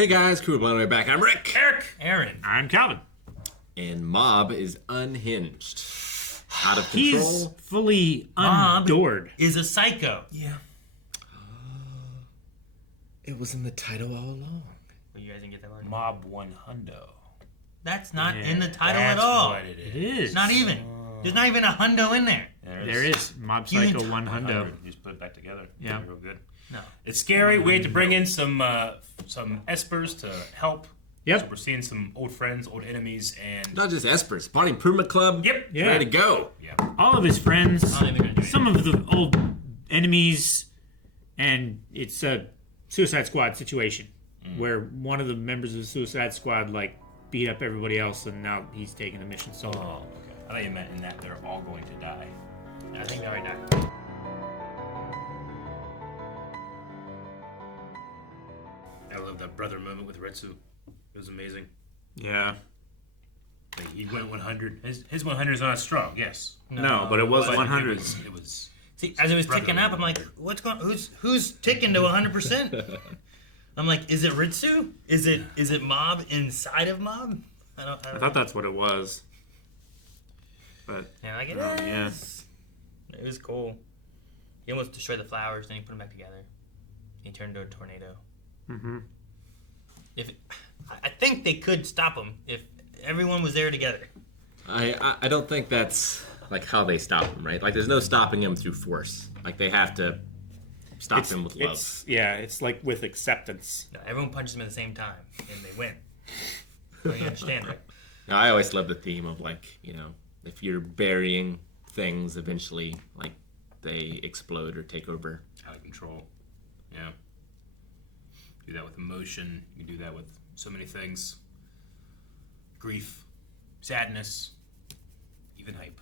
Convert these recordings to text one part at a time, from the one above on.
Hey guys, cool blown way back. I'm Rick. Eric. Aaron. I'm Calvin. And Mob is unhinged. Out of He's control. fully Mob undoored. is a psycho. Yeah. It was in the title all along. Well, you guys didn't get that one. Mob 1 hundo. That's not Yeah, in the title at That's all. what it It is. is. Not even. There's not even a hundo in there. There is. Mob You Psycho need 1 hundo. You just put it back together. Yeah. Real good. No. It's scary. We had to bring in some Espers to help. Yep. So we're seeing some old friends, old enemies, and Not just Espers. Body Improvement Club. Yep. Yeah. Ready to go. Yeah. All of his friends, I don't think they're gonna do some of the old enemies, and it's a Suicide Squad situation where one of the members of the Suicide Squad beat up everybody else, and now he's taking the mission solo. Oh, okay. I thought you meant in that they're all going to die. I think they already died. I love that brother moment with Ritsu. It was amazing. Yeah. Like, he went 100. His 100 is not as strong. Yes. No, but it was But 100. It was. See, as it was ticking up, I'm like, what's going? Who's ticking to 100%? I'm like, is it Ritsu? Is it Mob inside of Mob? I thought that's what it was. But Yeah, like it yeah. is. It was cool. He almost destroyed the flowers, then he put them back together. He turned into a tornado. Mm-hmm. I think they could stop him if everyone was there together. I don't think that's how they stop him, right? There's no stopping him through force. They have to stop him with love. It's like with acceptance. No, everyone punches him at the same time, and they win. So you understand, right? Now, I always love the theme of if you're burying things, eventually they explode or take over. Out of control. Yeah. Do that with emotion. You can do that with so many things. Grief, sadness, even hype.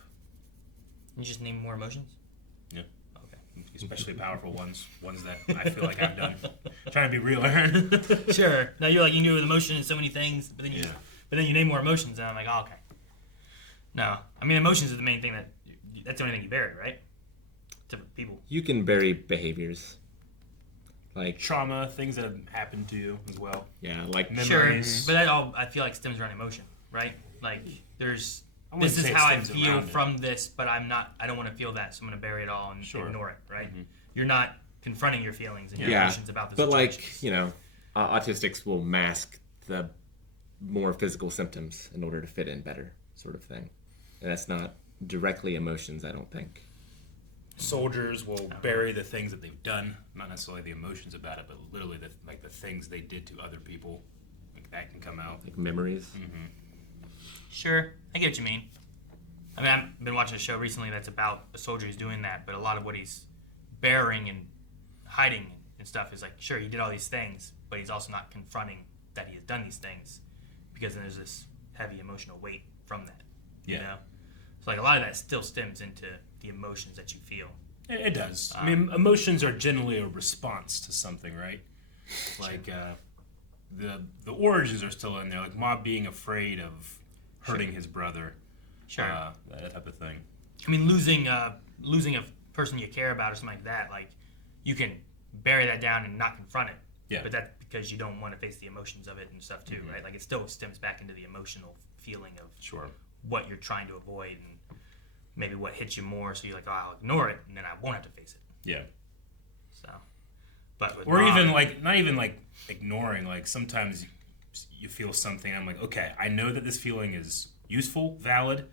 You just name more emotions? Yeah. Okay. Especially powerful ones. Ones that I feel like I've done. Trying to be real, Aaron. Sure. Now you're you knew with emotion and so many things, but then you Yeah. name more emotions, and I'm like, oh, okay. No, I mean emotions is the main thing that's the only thing you bury, right? To people. You can bury behaviors. Trauma, things that have happened to you as well. Yeah, Memories. Sure, but that all I feel like stems around emotion, right? There's I wouldn't this is say it how I stems feel around it. from this, but I don't want to feel that, so I'm going to bury it all and Sure. ignore it, right? Mm-hmm. You're not confronting your feelings and your yeah. emotions about the But situation. autistics will mask the more physical symptoms in order to fit in better, sort of thing. And that's not directly emotions, I don't think. Soldiers will bury the things that they've done, not necessarily the emotions about it, but literally the things they did to other people. That can come out. Memories. Sure, I get what you mean. I mean, I've been watching a show recently that's about a soldier who's doing that, but a lot of what he's burying and hiding and stuff is sure, he did all these things, but he's also not confronting that he has done these things, because then there's this heavy emotional weight from that. You Yeah. know? So a lot of that still stems into the emotions that you feel. It does. I mean, emotions are generally a response to something, right? The origins are still in there, Mob being afraid of hurting his brother. Sure. That type of thing. I mean, losing a person you care about or something like that, you can bury that down and not confront it. Yeah. But that's because you don't want to face the emotions of it and stuff too, right? It still stems back into the emotional feeling of Sure. what you're trying to avoid and maybe what hits you more. So you're I'll ignore it and then I won't have to face it. Yeah. So, but with Or Mob, even not even ignoring. Sometimes you feel something. I'm okay, I know that this feeling is useful, valid,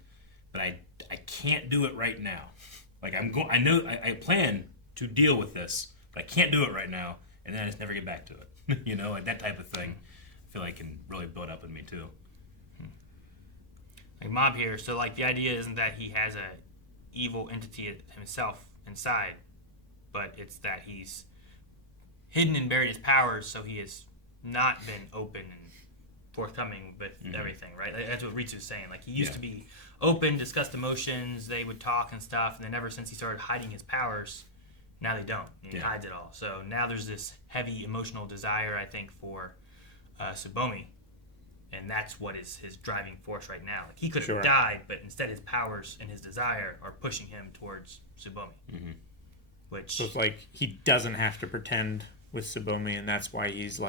but I can't do it right now. I know I plan to deal with this, but I can't do it right now, and then I just never get back to it. That type of thing. I feel can really build up in me too. Mob here. So the idea isn't that he has a evil entity himself inside, but it's that he's hidden and buried his powers, so he has not been open and forthcoming with everything, right? That's what Ritsu's saying. He used to be open, discussed emotions, they would talk and stuff, and then ever since he started hiding his powers, now they don't. And he hides it all. So now there's this heavy emotional desire, I think, for Tsubomi, and that's what is his driving force right now. He could have died, but instead his powers and his desire are pushing him towards Tsubomi. Which So it's he doesn't have to pretend with Tsubomi, and that's why he's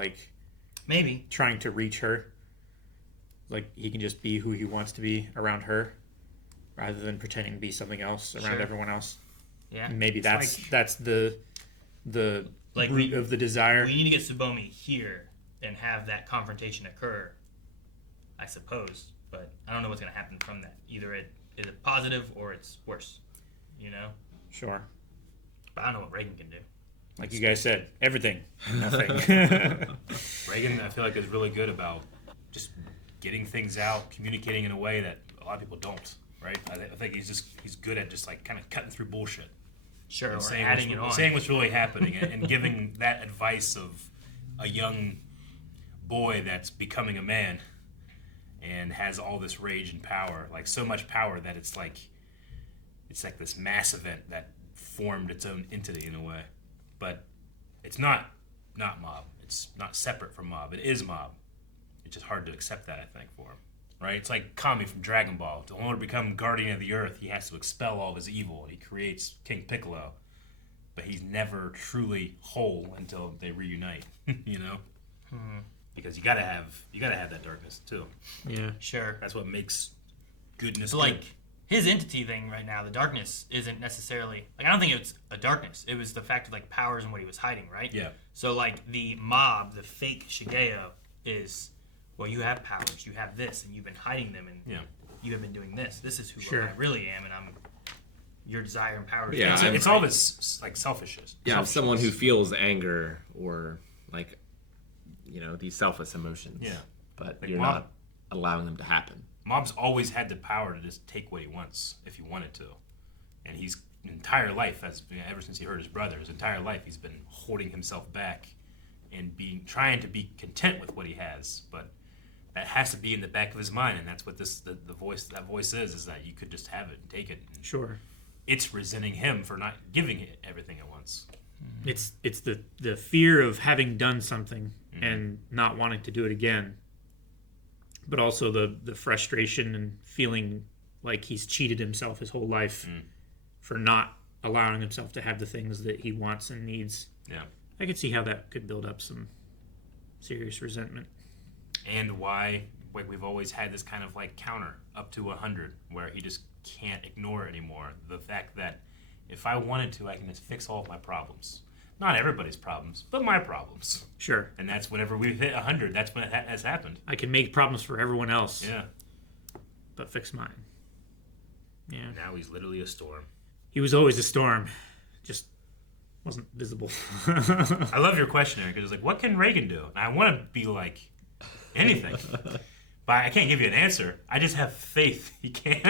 Maybe. trying to reach her. Like, he can just be who he wants to be around her, rather than pretending to be something else around Sure. everyone else. Yeah. And maybe that's the Like, root of the desire. We need to get Tsubomi here and have that confrontation occur, I suppose. But I don't know what's going to happen from that. Either it is a positive or it's worse. You know? Sure. But I don't know what Reigen can do. Like you guys said, everything, nothing. Reagan, I feel like, is really good about just getting things out, communicating in a way that a lot of people don't, right? I think he's good at just like kind of cutting through bullshit. Sure, And or saying adding it on. saying what's really happening and giving that advice of a young boy that's becoming a man and has all this rage and power, like so much power that it's like this mass event that formed its own entity in a way. But it's not Mob. It's not separate from Mob. It is Mob. It's just hard to accept that, I think, for him. Right? It's like Kami from Dragon Ball. In order to become Guardian of the Earth, he has to expel all of his evil. He creates King Piccolo. But he's never truly whole until they reunite, you know? Mm-hmm. Because you gotta have that darkness too. Yeah. Sure. That's what makes goodness So, good. like, his entity thing right now, the darkness, isn't necessarily... Like, I don't think it's a darkness. It was the fact of, like, powers and what he was hiding, right? Yeah. So, like, the Mob, the fake Shigeo, is... Well, you have powers, you have this, and you've been hiding them, and Yeah. you have been doing this. This is who Sure. I really am, and I'm... Your desire and power... is Yeah, different, It's right? all this like selfishness. Yeah, someone who feels anger or like, you know, these selfless emotions. Yeah. But Like you're Mob. not allowing them to happen. Mob's always had the power to just take what he wants if he wanted to, and he's entire life, ever since he hurt his brother, his entire life he's been holding himself back and trying to be content with what he has, but that has to be in the back of his mind, and that's what the voice is that you could just have it and take it. And Sure. it's resenting him for not giving it everything at once. It's the fear of having done something and not wanting to do it again, but also the frustration and feeling like he's cheated himself his whole life for not allowing himself to have the things that he wants and needs. Yeah. I could see how that could build up some serious resentment. And why, like, we've always had this kind of like counter up to 100 where he just can't ignore it anymore. The fact that if I wanted to, I can just fix all of my problems. Not everybody's problems, but my problems. Sure. And that's whenever we've hit 100, that's when it has happened. I can make problems for everyone else, Yeah. but fix mine. Yeah. Now he's literally a storm. He was always a storm, just wasn't visible. I love your question, Eric, because it's like, what can Reagan do? And I want to be like, anything. But I can't give you an answer. I just have faith he can.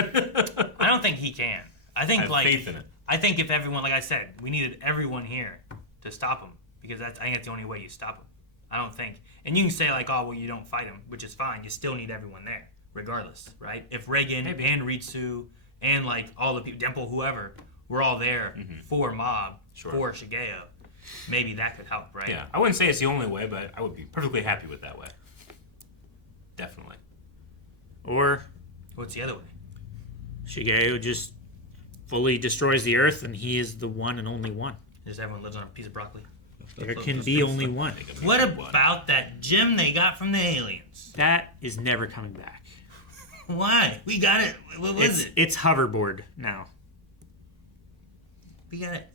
I don't think he can. I think, I have like... faith in it. I think if everyone, like I said, we needed everyone here to stop him, because I think that's the only way you stop him. I don't think, and you can say like, oh well, you don't fight him, which is fine. You still need everyone there, regardless, right? If Reagan and Ritsu and like all the people, Demple, whoever, we're all there for Mob, for Shigeo, maybe that could help, right? Yeah, I wouldn't say it's the only way, but I would be perfectly happy with that way. Definitely. Or What's the other way? Shigeo just fully destroys the earth and he is the one and only one. Just everyone lives on a piece of broccoli. There can be only one. What about that gem they got from the aliens? That is never coming back. Why? We got it. What was it? It's hoverboard now. We got it.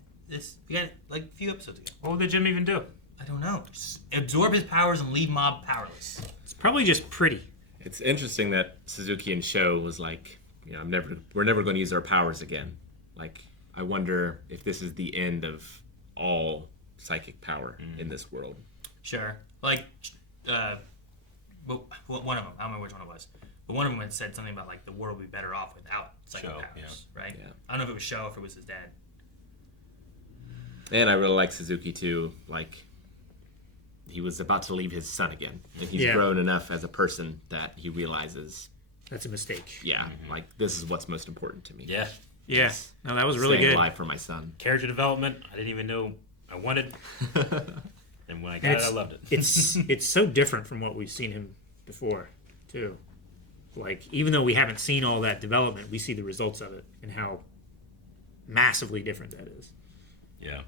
We got it like a few episodes ago. What would the gym even do? I don't know. Just absorb his powers and leave Mob powerless. It's probably just pretty. It's interesting that Suzuki and Sho was like, you know, we're never going to use our powers again. Like, I wonder if this is the end of all psychic power in this world. Sure. Like, well, one of them, I don't remember which one it was, but one of them had said something about, like, the world would be better off without psychic Sho, powers, right? Yeah. I don't know if it was Sho or if it was his dad. And I really like Suzuki too. Like, he was about to leave his son again, and he's Yeah. grown enough as a person that he realizes, That's a mistake. yeah, like this is what's most important to me. Yeah. Yeah. No, that was really Staying good. alive for my son. Character development, I didn't even know I wanted. And when I got it, I loved it. It's so different from what we've seen him before, too. Like, even though we haven't seen all that development, we see the results of it and how massively different that is. Yeah.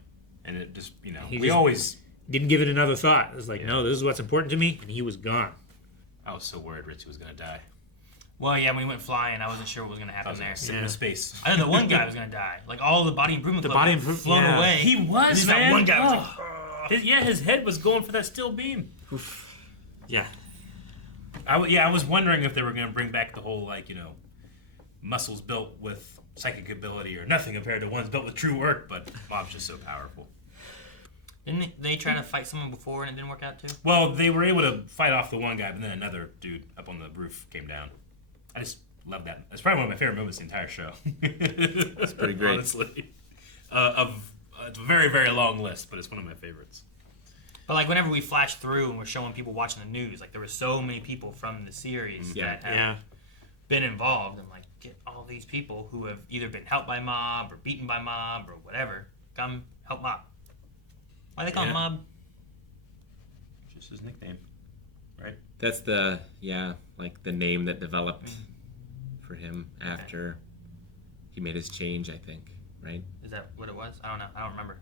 And it just, you know, He we just- always didn't give it another thought. It was like, no, this is what's important to me, and he was gone. I was so worried Ritsu was gonna die. Well, yeah, when he went flying, I wasn't sure what was going to happen there. Sitting in space. I know the one guy was going to die. Like, all the body improvement flown away. He was, and man. That one guy was like, his head was going for that steel beam. Yeah. I was wondering if they were going to bring back the whole, like, muscles built with psychic ability or nothing compared to ones built with true work, but Mob's just so powerful. Didn't they try to fight someone before and it didn't work out too? Well, they were able to fight off the one guy, but then another dude up on the roof came down. I just love that. It's probably one of my favorite moments in the entire show. It's pretty great. Honestly. It's a very, very long list, but it's one of my favorites. But like whenever we flash through and we're showing people watching the news, like there were so many people from the series that have been involved, and like get all these people who have either been helped by Mob or beaten by Mob or whatever, come help Mob. Why do they call him Mob? Just his nickname, right? That's the name that developed for him after he made his change, I think, right? Is that what it was? I don't know. I don't remember.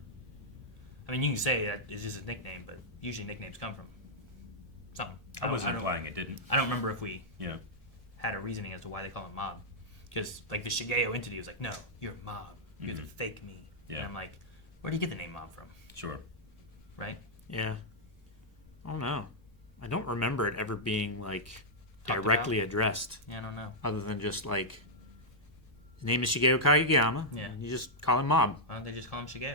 I mean, you can say that it's just his nickname, but usually nicknames come from something. I wasn't implying it didn't. I don't remember if we had a reasoning as to why they call him Mob. Because, like, the Shigeo entity was like, no, you're Mob. You're the fake me. Yeah. And I'm like, where do you get the name Mob from? Sure. Right? Yeah. I don't know. I don't remember it ever being, like, Talked directly about? addressed. Yeah, I don't know. Other than just, like, his name is Shigeo Kageyama. Yeah. And you just call him Mob. Why don't they just call him Shigeo?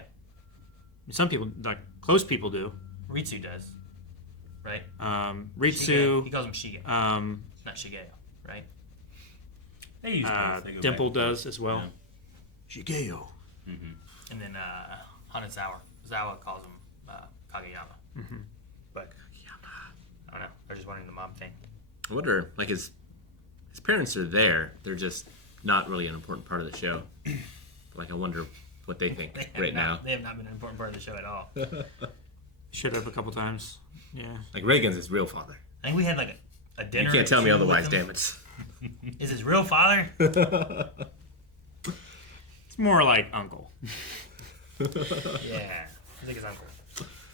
Some people, like, close people do. Ritsu does. Right? Ritsu. Shigeo. He calls him Shigeo. It's not Shigeo, right? They use both. They go Dimple back. does as well. Yeah. Shigeo. Mm-hmm. And then Hanazawa. Zawa calls him Kageyama. Mm-hmm. But I don't know. They're just wanting the Mob thing. I wonder, like, his parents are there. They're just not really an important part of the show. Like, I wonder what they think now. They have not been an important part of the show at all. Should have a couple times. Yeah. Like, Reagan's his real father. I think we had like a dinner. You can't tell me or two otherwise, with him. damn it. Is his real father? It's more like uncle. Yeah. I think his uncle.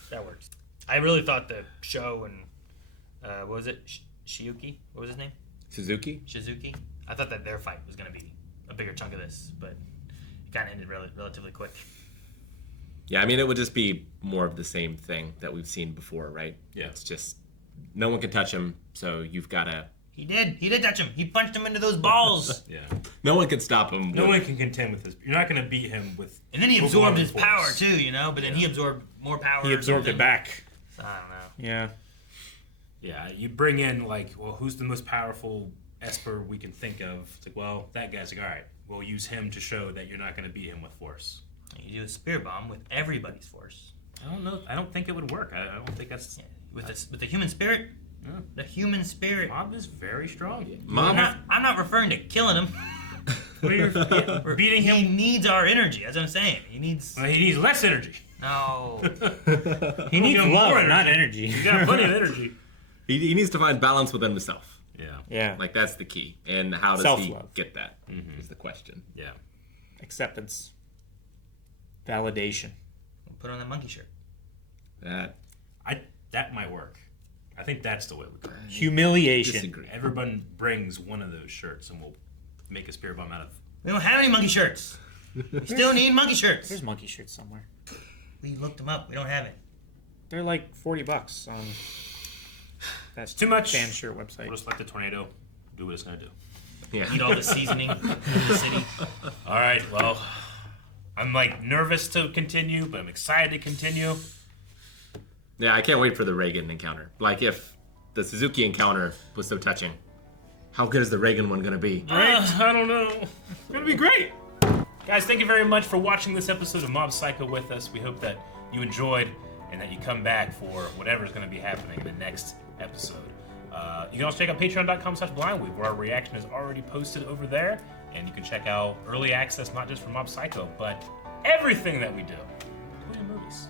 That works. I really thought the show and, what was it? Shiuki? What was his name? Suzuki? Shizuki? I thought that their fight was going to be a bigger chunk of this, but it kind of ended relatively quick. Yeah, I mean, it would just be more of the same thing that we've seen before, right? Yeah. It's just, no one can touch him, so you've got to... He did touch him. He punched him into those balls. Yeah. No one can stop him. No one can contend with this. You're not going to beat him with... And then he absorbed his force. power, too, but then he absorbed more power. He absorbed it back. So, I don't know. Yeah. Yeah, you bring in, like, well, who's the most powerful Esper we can think of? It's like, well, that guy's like, all right, we'll use him to show that you're not going to beat him with force. You do a spear bomb with everybody's force. I don't know. I don't think it would work. I don't think that's... Yeah. With the human spirit? Yeah. The human spirit. Mob is very strong. I'm not referring to killing him. We're beating him. He needs our energy. That's what I'm saying. He needs... Well, he needs less energy. No. He needs give him love, more energy. not energy. He's got plenty of energy. He needs to find balance within himself. Yeah. Yeah. Like, that's the key. And how does Self-love. he get that? Is the question. Yeah. Acceptance. Validation. Put on that monkey shirt. That might work. I think that's the way we go. Humiliation. Disagree. Everyone brings one of those shirts, and we'll make a spear bomb out of. We don't have any monkey shirts. We still need monkey shirts. There's monkey shirts somewhere. We looked them up. We don't have it. They're like $40 on that's too much. fan shirt website. We'll just let the tornado do what it's gonna do. Yeah. Eat all the seasoning in the city. All right. Well, I'm like nervous to continue, but I'm excited to continue. Yeah, I can't wait for the Reagan encounter. Like, if the Suzuki encounter was so touching, how good is the Reagan one going to be? I don't know. It's gonna be great. Guys, thank you very much for watching this episode of Mob Psycho with us. We hope that you enjoyed and that you come back for whatever's going to be happening in the next episode. You can also check out patreon.com/blindweave, where our reaction is already posted over there. And you can check out early access, not just for Mob Psycho, but everything that we do, including movies.